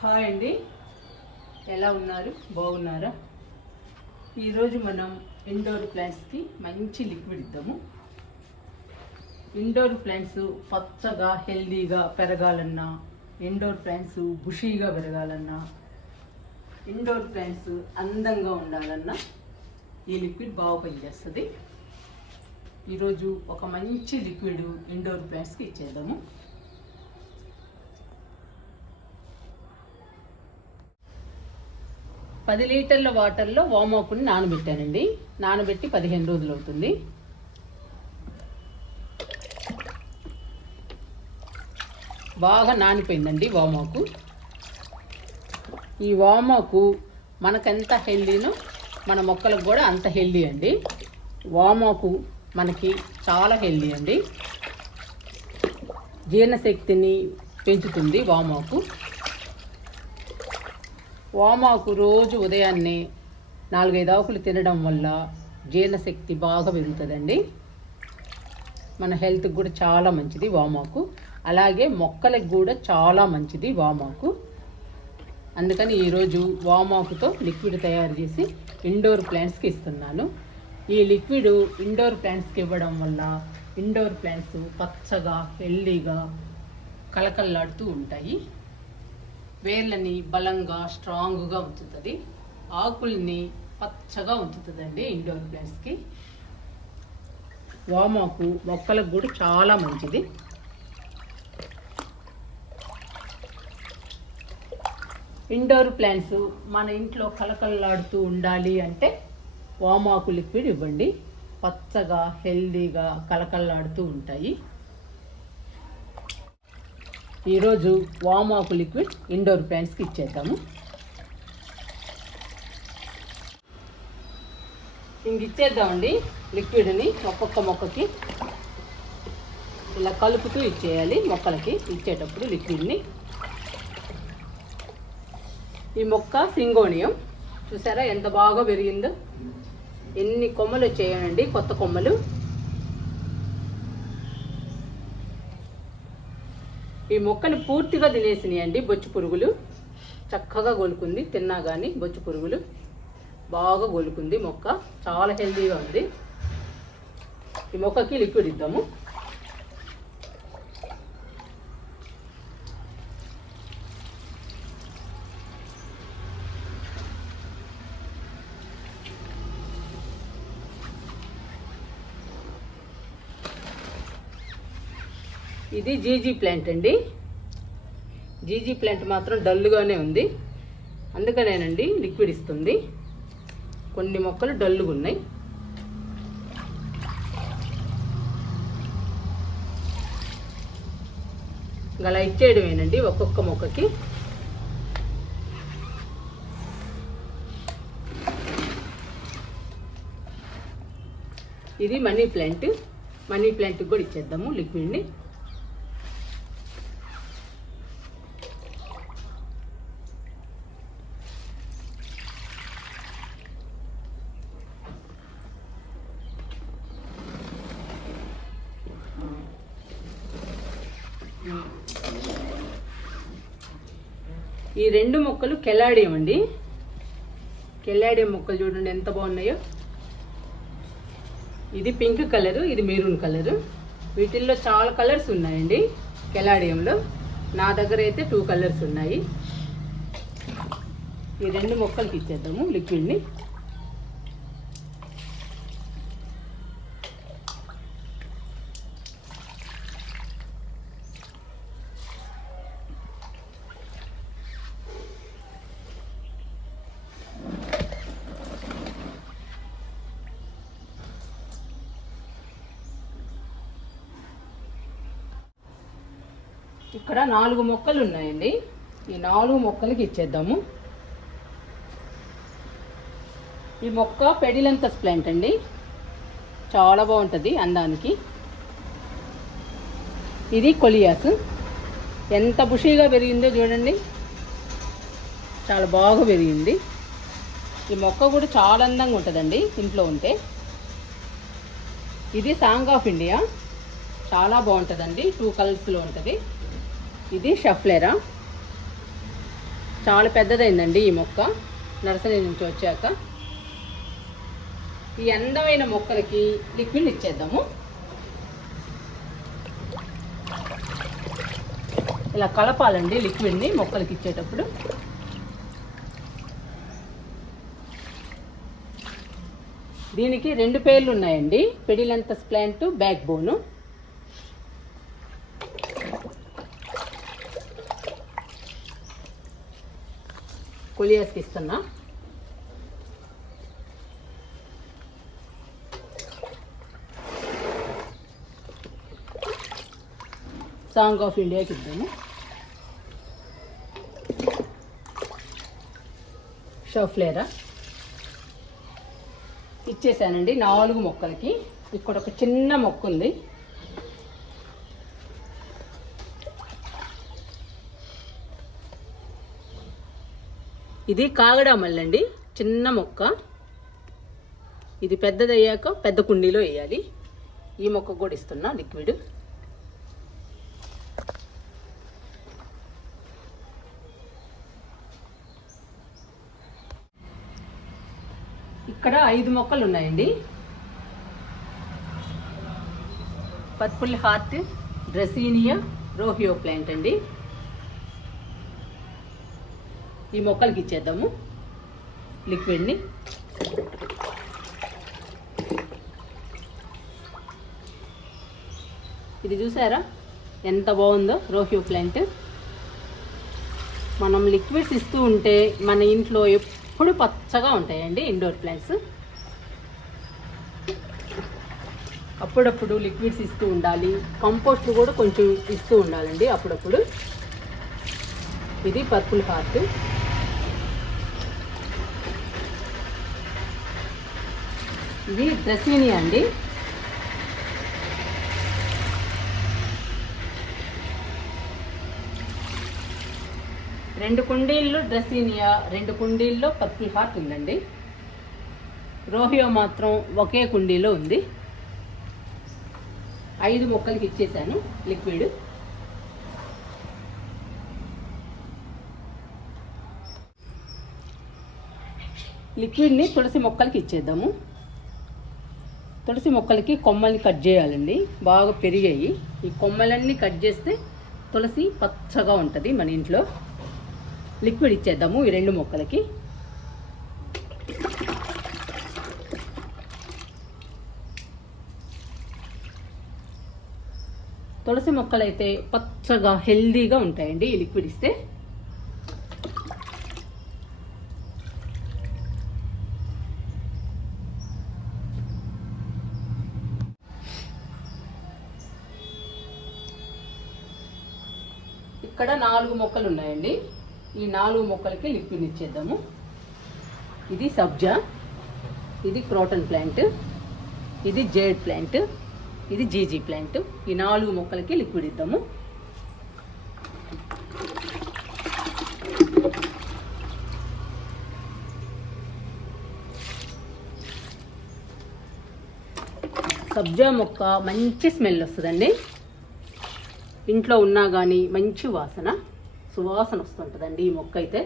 Hi అండి. ఎలా ఉన్నారు? బాగున్నారా? ఈరోజు మనం ఇండోర్ ప్లాంట్స్కి మంచి లిక్విడ్ ఇద్దాము. ఇండోర్ ప్లాంట్స్ పచ్చగా హెల్దీగా పెరగాలన్నా ఇండోర్ ప్లాంట్స్ బుషీగా పెరగాలన్నా ఇండోర్ ప్లాంట్స్ అందంగా ఉండాలన్నా ఈ లిక్విడ్ బాగా పనిచేస్తుంది. ఈరోజు ఒక మంచి లిక్విడ్ ఇండోర్ ప్లాంట్స్కి ఇచ్చేద్దాము. పది లీటర్ల వాటర్లో వామాకుని నానబెట్టానండి. నానబెట్టి పదిహేను రోజులు అవుతుంది. బాగా నానిపోయిందండి వామాకు ఈ వామాకు మనకెంత హెల్దీనో మన మొక్కలకు కూడా అంత హెల్దీ అండి. వామాకు మనకి చాలా హెల్దీ అండి. జీర్ణశక్తిని పెంచుతుంది వామాకు వామాకు రోజు ఉదయాన్నే నాలుగైదు ఆకులు తినడం వల్ల జీర్ణశక్తి బాగా పెరుగుతుందండి. మన హెల్త్కి కూడా చాలా మంచిది వామాకు. అలాగే మొక్కలకు కూడా చాలా మంచిది వామాకు. అందుకని ఈరోజు వామాకుతో లిక్విడ్ తయారు చేసి ఇండోర్ ప్లాంట్స్కి ఇస్తున్నాను. ఈ లిక్విడ్ ఇండోర్ ప్లాంట్స్కి ఇవ్వడం వల్ల ఇండోర్ ప్లాంట్స్ పచ్చగా హెల్దీగా కలకల్లాడుతూ ఉంటాయి. వేర్లని బలంగా స్ట్రాంగ్గా ఉంచుతుంది. ఆకుల్ని పచ్చగా ఉంచుతుందండి ఇండోర్ ప్లాంట్స్కి. వామాకు మొక్కలకు కూడా చాలా మంచిది. ఇండోర్ ప్లాంట్స్ మన ఇంట్లో కలకలలాడుతూ ఉండాలి అంటే వామాకు లిక్విడ్ ఇవ్వండి. పచ్చగా హెల్దీగా కలకలలాడుతూ ఉంటాయి. ఈరోజు వామాకు లిక్విడ్ ఇండోర్ ప్లాంట్స్కి ఇచ్చేద్దాము. ఇంక ఇచ్చేద్దామండి లిక్విడ్ని ఒక్కొక్క మొక్కకి. ఇలా కలుపుతూ ఇచ్చేయాలి మొక్కలకి. ఇచ్చేటప్పుడు లిక్విడ్ని ఈ మొక్క సింగోనియం. చూసారా ఎంత బాగా పెరిగిందో? ఎన్ని కొమ్మలు వచ్చేయండి కొత్త కొమ్మలు. ఈ మొక్కని పూర్తిగా తినేసినాయండి బొచ్చు పురుగులు. చక్కగా గొలుకుంది తిన్నా కానీ బొచ్చు పురుగులు. బాగా గొలుకుంది మొక్క. చాలా హెల్తీగా ఉంది. ఈ మొక్కకి లిక్విడ్ ఇద్దాము. ఇది జీజీ ప్లాంట్ అండి. జీజీ ప్లాంట్ మాత్రం డల్లుగానే ఉంది. అందుకనేనండి లిక్విడ్ ఇస్తుంది. కొన్ని మొక్కలు డల్లుగా ఉన్నాయి. ఇంకా అలా ఇచ్చేయడమేనండి ఒక్కొక్క మొక్కకి. ఇది మనీ ప్లాంట్. మనీ ప్లాంట్కి కూడా ఇచ్చేద్దాము లిక్విడ్ని. ఈ రెండు మొక్కలు కెలాడియం అండి. కెలాడియం మొక్కలు చూడండి ఎంత బాగున్నాయో. ఇది పింక్ కలరు ఇది మెరూన్ కలరు. వీటిల్లో చాలా కలర్స్ ఉన్నాయండి కెలాడియంలో నా దగ్గర అయితే టూ కలర్స్ ఉన్నాయి. ఈ రెండు మొక్కలకి ఇచ్చేద్దాము లిక్విడ్ని. ఇక్కడ నాలుగు మొక్కలు ఉన్నాయండి. ఈ నాలుగు మొక్కలకి ఇచ్చేద్దాము. ఈ మొక్క పెడిలంతస్ ప్లాంట్ అండి. చాలా బాగుంటుంది అందానికి. ఇది కొలియాస్. ఎంత బుషీగా పెరిగిందో చూడండి. చాలా బాగా పెరిగింది. ఈ మొక్క కూడా చాలా అందంగా ఉంటుందండి ఇంట్లో ఉంటే. ఇది సాంగ్ ఆఫ్ ఇండియా. చాలా బాగుంటుందండి. టూ కలర్స్లో ఉంటుంది. ఇది షఫ్లెరా. చాలా పెద్దదైందండి ఈ మొక్క. నర్సరీ నుంచి వచ్చాక. ఈ అందమైన మొక్కలకి లిక్విడ్ ఇచ్చేద్దాము. ఇలా కలపాలండి లిక్విడ్ని మొక్కలకి ఇచ్చేటప్పుడు. దీనికి రెండు పేర్లు ఉన్నాయండి. పెడిలంతస్ ప్లాంట్ బ్యాక్ బోను. కొలియాస్కి ఇస్తున్నా సాంగ్ ఆఫ్ ఇండియాకి ఇద్దాము. షోఫ్లేరా ఇచ్చేసానండి నాలుగు మొక్కలకి. ఇక్కడ ఒక చిన్న మొక్క ఉంది ఇది కాగడా మల్లండి. చిన్న మొక్క. ఇది పెద్దదయ్యాక పెద్ద కుండీలో వేయాలి. ఈ మొక్క కూడా ఇస్తున్నా లిక్విడ్. ఇక్కడ ఐదు మొక్కలు ఉన్నాయండి. Purple heart dracaena rhoeo plant అండి. ఈ మొక్కలకి ఇచ్చేద్దాము. లిక్విడ్ని ఇది చూసారా? ఎంత బాగుందో రోహ్యూ ప్లాంట్. మనం లిక్విడ్స్ ఇస్తూ ఉంటే మన ఇంట్లో ఎప్పుడు పచ్చగా ఉంటాయండి ఇండోర్ ప్లాంట్స్. అప్పుడప్పుడు లిక్విడ్స్ ఇస్తూ ఉండాలి. కంపోస్ట్ కూడా కొంచెం ఇస్తూ ఉండాలండి అప్పుడప్పుడు. ఇది పర్పుల్ హార్ట్ ఇది డ్రెస్సిని అండి. రెండు కుండీల్లో డ్రెస్వినియా రెండు కుండీల్లో పర్పుల్ హార్ట్ ఉందండి. రోహియో మాత్రం ఒకే కుండీలో ఉంది. ఐదు మొక్కలకి ఇచ్చేసాను లిక్విడ్. లిక్విడ్ని తులసి మొక్కలకి ఇచ్చేద్దాము. తులసి మొక్కలకి కొమ్మల్ని కట్ చేయాలండి. బాగా పెరిగాయి. ఈ కొమ్మలన్నీ కట్ చేస్తే తులసి పచ్చగా ఉంటుంది మన ఇంట్లో. లిక్విడ్ ఇచ్చేద్దాము ఈ రెండు మొక్కలకి. తులసి మొక్కలు అయితే పచ్చగా హెల్దీగా ఉంటాయండి ఈ లిక్విడ్ ఇస్తే. ఇక్కడ నాలుగు మొక్కలు ఉన్నాయండి ఈ నాలుగు మొక్కలకి లిక్విడ్ ఇచ్చేద్దాము. ఇది సబ్జా ఇది క్రోటన్ ప్లాంట్ ఇది జేడ్ ప్లాంట్ ఇది జీజీ ప్లాంట్. ఈ నాలుగు మొక్కలకి లిక్విడ్ ఇద్దాము. సబ్జా మొక్క మంచి స్మెల్ వస్తుందండి. ఇంట్లో ఉన్నా కానీ మంచి వాసన సువాసన వస్తుంటుందండి ఈ మొక్క అయితే.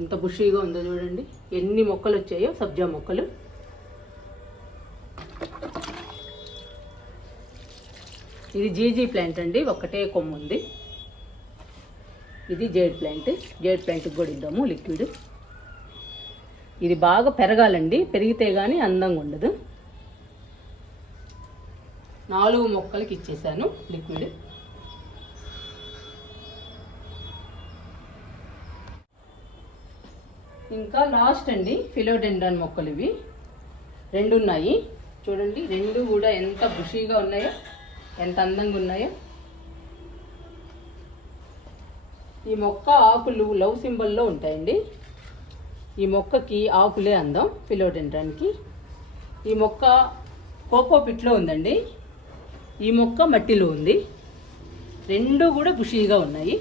ఎంత బుషీగా ఉందో చూడండి. ఎన్ని మొక్కలు వచ్చాయో సబ్జా మొక్కలు. ఇది జీజీ ప్లాంట్ అండి ఒకటే కొమ్ము ఉంది. ఇది జేడ్ ప్లాంట్ జేడ్ ప్లాంట్కి కూడా ఇద్దాము లిక్విడ్. ఇది బాగా పెరగాలండి పెరిగితే కానీ అందంగా ఉండదు. నాలుగు మొక్కలకి ఇచ్చేసాను లిక్విడ్. ఇంకా లాస్ట్ అండి ఫిలోడెండ్రాన్ మొక్కలు ఇవి. రెండు ఉన్నాయి చూడండి రెండు కూడా ఎంత బుషీగా ఉన్నాయో ఎంత అందంగా ఉన్నాయో. ఈ మొక్క ఆకులు లవ్ సింబల్లో ఉంటాయండి. ఈ మొక్కకి ఆకులే అందం ఫిలోడెండ్రాన్కి ఈ మొక్క కోకో పిట్లో ఉందండి. ఈ మొక్క మట్టిలో ఉంది. రెండు కూడా బుషీగా ఉన్నాయి.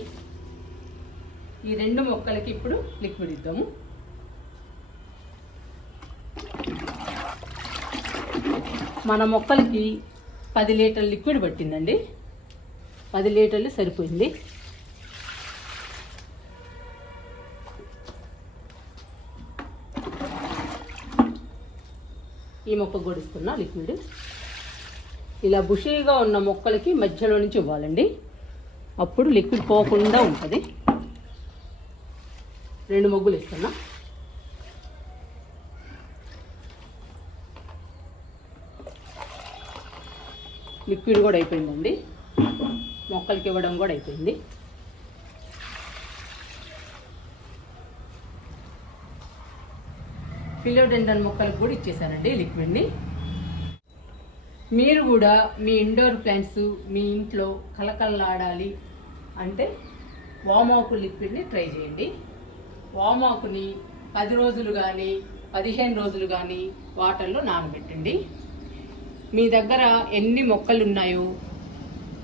ఈ రెండు మొక్కలకి ఇప్పుడు లిక్విడ్ ఇద్దాము. మన మొక్కలకి పది లీటర్ లిక్విడ్ పట్టిందండి. పది లీటర్లు సరిపోయింది. ఈ మొక్క గొడుస్తున్న లిక్విడ్. ఇలా బుషీగా ఉన్న మొక్కలకి మధ్యలో నుంచి ఇవ్వాలండి. అప్పుడు లిక్విడ్ పోకుండా ఉంటుంది. రెండు మొగ్గులు ఇస్తున్నా లిక్విడ్ కూడా అయిపోయిందండి. మొక్కలకి ఇవ్వడం కూడా అయిపోయింది. ఫిలోడెండన్ మొక్కలకు కూడా ఇచ్చేసానండి లిక్విడ్ని. మీరు కూడా మీ ఇండోర్ ప్లాంట్స్ మీ ఇంట్లో కలకల్లాడాలి అంటే వామాకు లిక్విడ్ని ట్రై చేయండి. వామాకుని పది రోజులు కానీ పదిహేను రోజులు కానీ వాటర్లో నానబెట్టండి. మీ దగ్గర ఎన్ని మొక్కలు ఉన్నాయో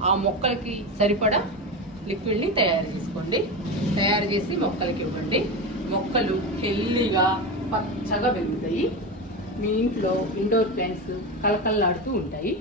ఆ మొక్కలకి సరిపడా లిక్విడ్ని తయారు చేసుకోండి. తయారు చేసి మొక్కలకి ఇవ్వండి. మొక్కలు హెల్దీగా పచ్చగా పెరుగుతాయి. మీ ఇంట్లో ఇండోర్ ప్లాంట్స్ కలకల్లాడుతూ ఉంటాయి.